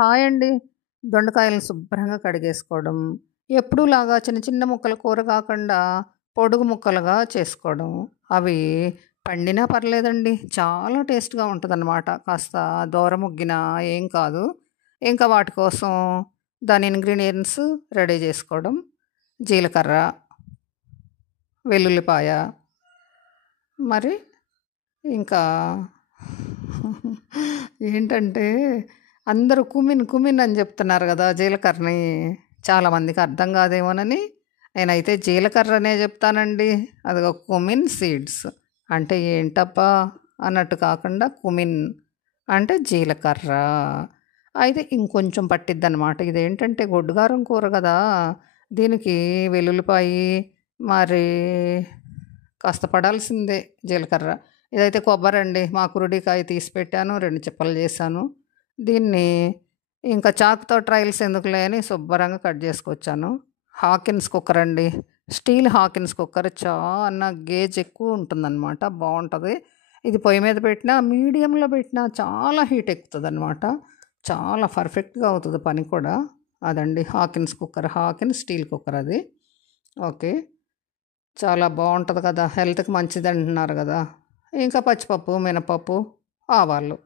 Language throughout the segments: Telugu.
హాయ్ అండి. దొండకాయలను శుభ్రంగా కడిగేసుకోవడం. ఎప్పుడూలాగా చిన్న చిన్న ముక్కల కూర కాకుండా పొడుగు ముక్కలుగా చేసుకోవడం. అవి పండినా పర్లేదండి. చాలా టేస్ట్‌గా ఉంటదనమాట. కాస్త దూర ముగ్గినా ఏం కాదు. ఇంకా వాటి కోసం దాని ఇంగ్రీడియెంట్స్ రెడీ చేసుకోవడం. జీలకర్ర, వెల్లుల్లిపాయ, మరి ఇంకా ఏంటంటే అందరూ కుమిన్ కుమిన్ అని చెప్తున్నారు గదా! జీలకర్రని. చాలామందికి అర్థం కాదేమోనని నేనైతే జీలకర్రనే చెప్తానండి. అదిగో కుమిన్ సీడ్స్ అంటే ఏంటబ్బా అన్నట్టు కాకుండా కుమిన్ అంటే జీలకర్ర. అయితే ఇంకొంచెం పట్టిద్దనమాట. ఇదేంటంటే గొడ్డుగారం కూర గదా! దీనికి వెల్లుల్లిపాయి మరి కాస్త పడాల్సిందే జీలకర్ర. ఇదైతే కొబ్బరండి. మా కురుడికాయ తీసి పెట్టాను. 2 చిప్పలు చేశాను. దీన్ని ఇంకా చాకుతో ట్రయల్స్ ఎందుకులే అని శుభ్రంగా కట్ చేసుకొచ్చాను. హాకిన్స్ కుక్కర్ అండి. స్టీల్ హాకిన్స్ కుక్కర్ చాలా గేజ్ ఎక్కువ ఉంటుందన్నమాట. బావుంటది. ఇది పొయ్యి మీద పెట్టినా, మీడియంలో పెట్టినా చాలా హీట్ ఎక్కుతదనమాట. చాలా పర్ఫెక్ట్‌గా అవుతది పని కూడా. అదండి Hawkins cooker. Hawkins steel cooker అది. ఓకే. చాలా బావుంటది కదా! హెల్త్‌కి మంచిదంటున్నారు గదా! ఇంకా పచ్చిపప్పు, మినపప్పు, ఆవాలు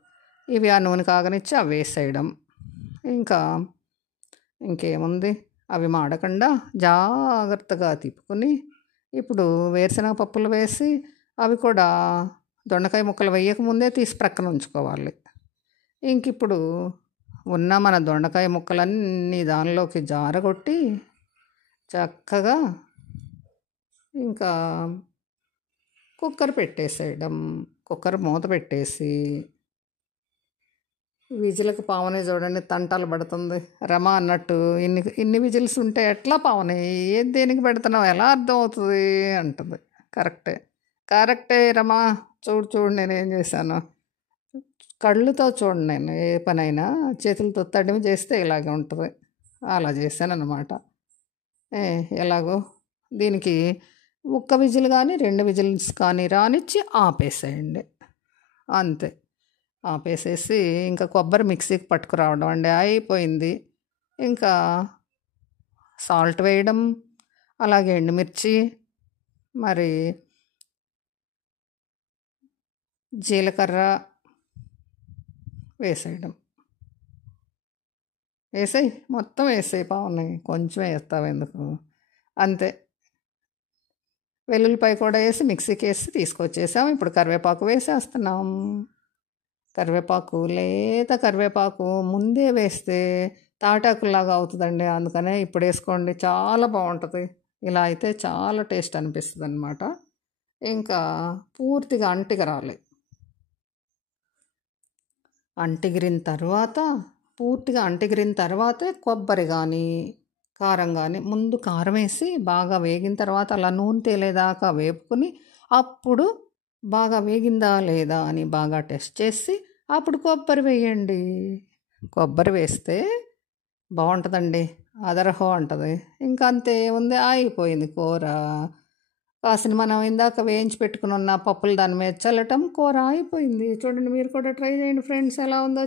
ఇవి ఆ నూనె కాగనిచ్చి అవి వేసేయడం. ఇంకా ఇంకేముంది అవి మాడకుండా జాగ్రత్తగా తిప్పుకొని ఇప్పుడు వేరుశనగ పప్పులు వేసి అవి కూడా దొండకాయ ముక్కలు వేయకముందే తీసి ప్రక్కన ఉంచుకోవాలి. ఇంకిప్పుడు ఉన్న మన దొండకాయ ముక్కలన్నీ దానిలోకి జారగొట్టి చక్కగా ఇంకా కుక్కర్ పెట్టేసేయడం. కుక్కర్ మూత పెట్టేసి విజిల్‌కి పావని చూడండి తంటాలు పడుతుంది. రమ అన్నట్టు ఇన్ని విజిల్స్ ఉంటే ఎట్లా పావని? ఏది దేనికి పెడుతున్నావు? ఎలా అర్థమవుతది అంటది. కరెక్టే. కరెక్టే రమా. చూడు చూడు నేనేం చేశానో. కళ్ళుతో చూడను నేను ఏ పనైనా. చేతులతో తడిమి చేస్తే ఇలాగే ఉంటది. అలా చేశాననమాట. ఎలాగో దీనికి ఒక్క విజిల్ గానీ, 2 విజిల్స్ కానీ రానిచ్చి ఆపేసేయండి. అంతే. ఆపేసేసి ఇంకా కొబ్బరి మిక్సీకి పట్టుకురావడం అండి. అయిపోయింది. ఇంకా సాల్ట్ వేయడం, అలాగే ఎండుమిర్చి, మరి జీలకర్ర వేసేయడం. ఏసేయి మొత్తం ఏసేయి పావని. కొంచెమే ఏస్తావెందుకు? అంతే. వెల్లుల్లిపాయ కూడా వేసి మిక్సీకేసి తీసుకొచ్చేసాం. ఇప్పుడు కరివేపాకు వేసేస్తున్నాం. కరివేపాకు లేత కరివేపాకు ముందే వేస్తే తాటాకులాగా అవుతుందండి. అందుకనే ఇప్పుడు వేసుకోండి. చాలా బాగుంటుంది. ఇలా అయితే చాలా టేస్ట్ అనిపిస్తుంది అనమాట. ఇంకా పూర్తిగా అంటిగరాలి. పూర్తిగా అంటిగిరిన తర్వాతే కొబ్బరి కానీ, కారం కానీ ముందు కారం వేసి బాగా వేగిన తర్వాత అలా నూనె తేలేదాకా వేపుకొని అప్పుడు బాగా వేగిందా లేదా అని బాగా టెస్ట్ చేసి అప్పుడు కొబ్బరి వేయండి. కొబ్బరి వేస్తే బాగుంటుందండి. అదరహో అంటది. ఇంకా అంతే ఉంది. అయిపోయింది కూర. కాసిన మనం ఇందాక వేయించి పెట్టుకుని ఉన్న పప్పులు దాని మీద చల్లటం కూర అయిపోయింది. చూడండి మీరు కూడా ట్రై చేయండి ఫ్రెండ్స్ ఎలా ఉందో